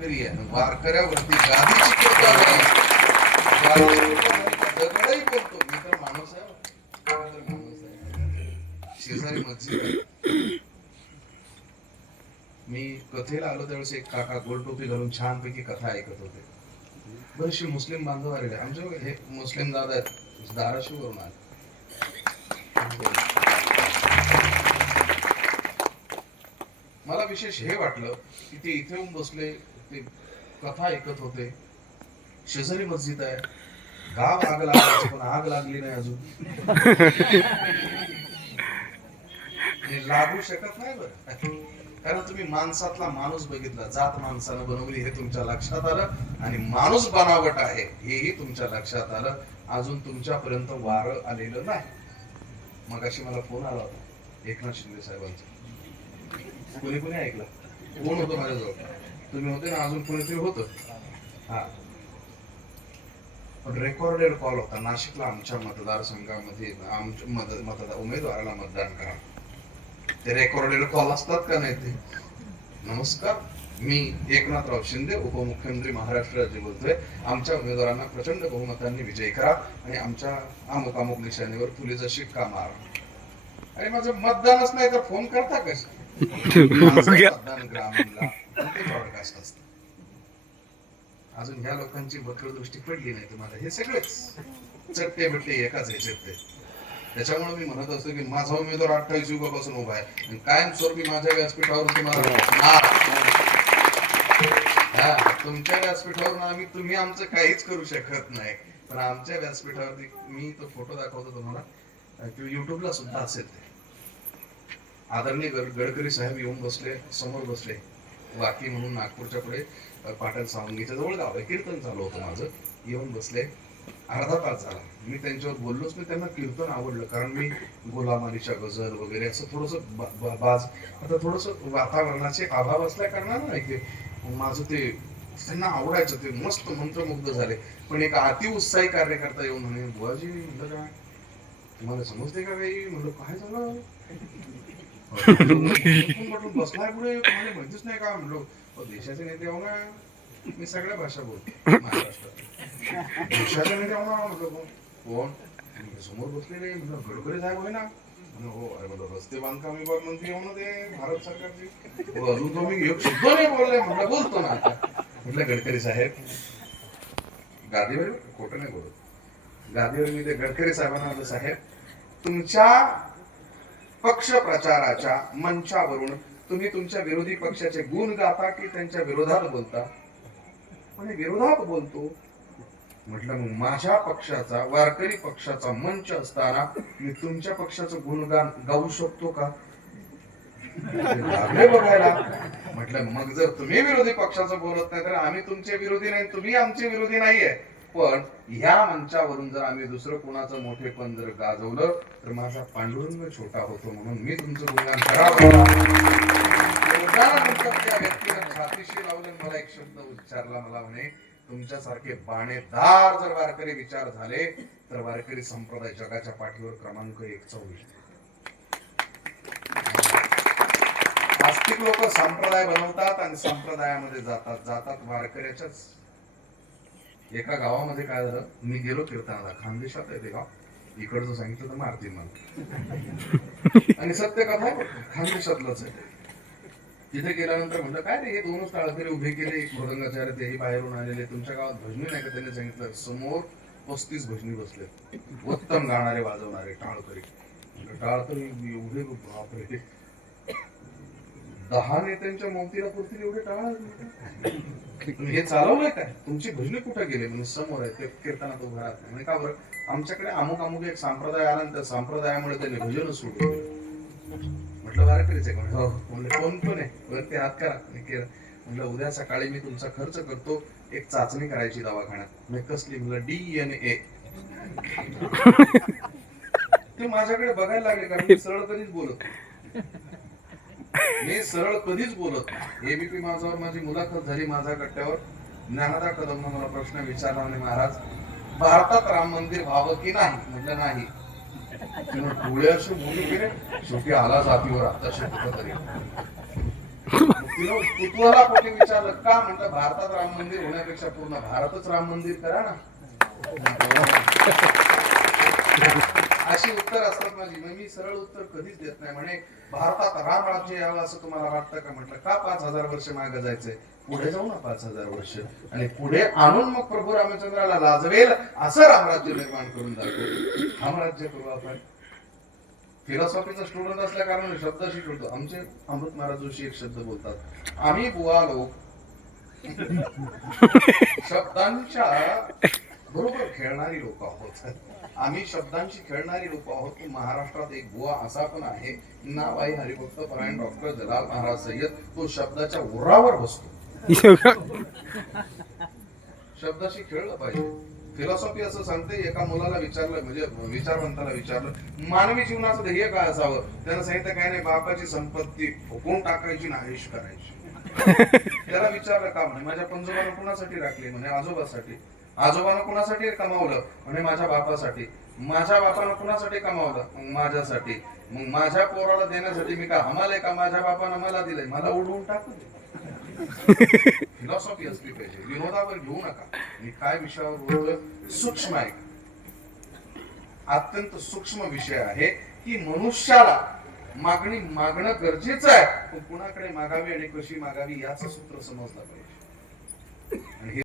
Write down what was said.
वारकरी आहे, वारकऱ्यावरती गादीची कृपा आहे. दगडही बोलतो, मी तर माणूस आहे, शेजारी मस्जिद आहे. मी कथेला आलो त्यावेळेस एक काका गोल टोपी घालून छानपैकी कथा ऐकत होते. बरेचसे मुस्लिम बांधव आलेले, आमचे हे मुस्लिम दादा आहेत, धाराशिववरून आले. मला विशेष हे वाटलं की ते इथे येऊन बसले, ते कथा ऐकत होते. शेजारी मस्जिद आहे, गाव आग लागायची पण आग लागली नाही अजून. लागू शकत नाही बरं, कारण तुम्ही माणसातला माणूस बघितला, जात माणसानं बनवली हे तुमच्या लक्षात आलं, आणि माणूस बनावट आहे हेही तुमच्या लक्षात आलं. अजून तुमच्यापर्यंत वारं आलेलं नाही. मगाशी मला फोन आला होता एकनाथ शिंदे साहेबांचा. कोणी ऐकला? कोण होतं माझ्याजवळ? तुम्ही होते ना, अजून कोणीतरी होतं. हा, पण रेकॉर्डेड कॉल होता. नाशिकला आमच्या मतदारसंघामध्ये आमच्या उमेदवाराला मतदान करा. ते रेकॉर्डेड कॉल असतात का नाही ते? नमस्कार, मी एकनाथराव शिंदे, उपमुख्यमंत्री महाराष्ट्र राज्य बोलतोय. आमच्या उमेदवारांना प्रचंड बहुमतांनी विजयी करा आणि आमच्या अमुक अमुक निशाणीवर फुलीचा शिक्का मारा. अरे माझं मतदानच नाही तर फोन करता कसं? मतदान ग्रामीणला ब्रॉडकास्ट असतं. अजून ह्या लोकांची वक्रदृष्टी पडली नाही तुम्हाला? हे सगळेच चट्टे बट्टे एकाच ह्याच्यात ते. त्याच्यामुळे मी म्हणत असतो की माझा उमेदवार 28 युगापासून उभा आहे आणि कायमस्वरूपी माझ्या व्यासपीठावर तुम्हाला तुमच्या व्यासपीठावरून तुम्ही आमचं काहीच करू शकत नाही, पण आमच्या व्यासपीठावरती मी तो फोटो दाखवतो तुम्हाला, युट्यूबला सुद्धा असेल ते. आदरणीय गडकरी साहेब येऊन बसले, समोर बसले. वाकी म्हणून नागपूरच्या पुढे पाटण सावंगीच्या जवळ गाव आहे. कीर्तन चालू होतं माझं. येऊन बसले, अर्धा तास झाला. मी त्यांच्यावर बोललोच नाही. त्यांना कीर्तन आवडलं, कारण मी गुलाम अलीच्या गझल वगैरे असं थोडस बाज, आता थोडस वातावरणाचे अभाव असल्या कारणानं नाही की माझं ते त्यांना आवडायचं, ते मस्त मंत्रमुग्ध झाले. पण एक अति उत्साही कार्यकर्ता येऊन म्हणे, बुवाजी म्हणलं काय तुम्हाला समजते का काही? म्हणलं काय झालं? बसलाय पुढे, तुम्हाला माहितीच नाही का? म्हणलो देशाचे नेते हो ना, मी सगळ्या भाषा बोलतो महाराष्ट्रात. देशाचे नेते हो ना? म्हणलो कोण? समोर बसलेले. म्हणलं गडकरी साहेब होय ना? हो. अरे म्हणलं रस्ते बांधकाम विभाग मंत्री हो ना ते भारत सरकारचे? अजून तो मी एक शब्द नाही बोलले. म्हणलं बोलतो ना आता. म्हटलं गडकरी साहेब गादीवर, खोटं नाही बोलत, गादीवर मी ते गडकरी साहेबांना म्हणलं, साहेब तुमच्या पक्ष प्रचाराच्या मंचावरून तुम्ही तुमच्या विरोधी पक्षाचे गुण गाता की त्यांच्या विरोधात बोलता? म्हणे विरोधात बोलतो. म्हटलं मग माझ्या पक्षाचा, वारकरी पक्षाचा मंच असताना मी तुमच्या पक्षाचं गुणगान गाऊ शकतो का? बघायला. म्हटलं मग जर तुम्ही विरोधी पक्षाचं बोलत नाही तर आम्ही तुमचे विरोधी नाही, तुम्ही आमचे विरोधी नाहीये. पण ह्या मंचावरून जर आम्ही दुसरं कोणाचं मोठेपण जर गाजवलं तर माझा पांडुरंग छोटा होतो, म्हणून मी तुमचं गुणगान करावं. त्या व्यक्तीला छातीशी लावलं, मला एक शब्द उच्चारला. मला म्हणे तुमच्यासारखे बाणेदार जर वारकरी विचार झाले तर वारकरी संप्रदाय जगाच्या पाठीवर क्रमांक 1 होईल. आस्तिक लोक संप्रदाय बनवतात आणि संप्रदायामध्ये जातात. वारकऱ्याच्याच एका गावामध्ये काय झालं, मी गेलो कीर्तनाला. खानदेशात आहे ते गाव, इकडचं सांगितलं तर मारतील मला. आणि सत्य कथा खानदेशातलंच आहे. तिथे गेल्यानंतर म्हटलं काय रे, हे 2च टाळकरी उभे केले, एक मृदंगाचार्य तेही बाहेरून आलेले, तुमच्या गावात भजनी नाही का? त्यांनी सांगितलं समोर 35 भजनी बसले, उत्तम गाणारे वाजवणारे टाळकरी. टाळकरी एवढे, बापरे, 10 नेत्यांच्या मोतीला पुरतील एवढे टाळ. हे चालवलंय काय? तुमची भजनी कुठे गेले? म्हणजे समोर आहे, ते कीर्तनात उभं राहत नाही. का बरं? आमच्याकडे अमुक अमुक एक संप्रदाय आला आणि त्या संप्रदायामुळे त्यांनी भजन सोडलं. म्हटलं वारकरीच आहे कोण? हो. म्हणलं कोण कोण आहे? वरती हात करा. म्हटलं उद्या सकाळी मी तुमचा खर्च करतो, एक चाचणी करायची दवाखान्यात. मी कसली? म्हणलं DNA. ते माझ्याकडे बघायला लागले, कारण मी सरळ कधीच बोलत एबीपी माझ्यावर माझी मुलाखत झाली, माझ्या गट्ट्यावर ज्ञानदा कदमनं मला प्रश्न विचारला, आणि महाराज भारतात राम मंदिर व्हावं की नाही? म्हटलं नाही. पुढे असे मुली केले, शेवटी आला जातीवर आता कुठं तरी तिनं कुतूहला पोटी विचारलं का, म्हटलं भारतात राम मंदिर होण्यापेक्षा पूर्ण भारतच राम मंदिर करा ना. अशी उत्तर असतात माझी. मग मी सरळ उत्तर कधीच देत नाही. म्हणे भारतात राम राज्य यावं असं तुम्हाला वाटतं का. म्हटलं का 5000 वर्ष मागे जायचंय, पुढे जाऊ ना 5000 वर्ष, आणि पुढे आणून मग प्रभू रामचंद्राला लाजवेल असं रामराज्य निर्माण करून दाखवू. रामराज्य करू आपण. फिलॉसॉफीचा स्टुडंट असल्या कारण शब्द शिकवतो. आमचे अमृत महाराज जोशी एक शब्द बोलतात, आम्ही बुवा लोक शब्दांच्या बरोबर खेळणारी लोक आहोत. आम्ही शब्दांशी खेळणारी लोक आहोत. महाराष्ट्रात एक बुवा असा पण आहे, नाव आहे हरिभक्त परायण डॉक्टर जलाल महाराज सय्यद. तो शब्दाच्या उरावर बसतो. शब्दाशी खेळलं पाहिजे. फिलॉसॉफी असं सांगते, एका मुलाला विचारलं, म्हणजे विचारवंताला विचारलं, मानवी जीवनाचं ध्येय काय असावं. त्यानं सांगितलं काय नाही, बापाची संपत्ती फुकून टाकायची ना आयुष करायची. त्याला विचारलं का, म्हणे माझ्या पंजोबानं कुणासाठी राखले, म्हणे आजोबासाठी. आजोबानं कुणासाठी कमावलं, म्हणे माझ्या बापासाठी. माझ्या बापानं कुणासाठी कमावलं, मग माझ्यासाठी. मग माझ्या पोराला देण्यासाठी मी का हमाले का, माझ्या बापानं मला दिलंय, मला उडवून टाकू दे. फिलॉसॉफी असली पाहिजे, विनोदावर घेऊ नका. मी काय विषयावर बोलतोय, सूक्ष्म आहे, अत्यंत सूक्ष्म विषय आहे की मनुष्याला मागणं गरजेचं आहे, पण कुणाकडे मागावी आणि कशी मागावी याचं सूत्र समजलं पाहिजे. आणि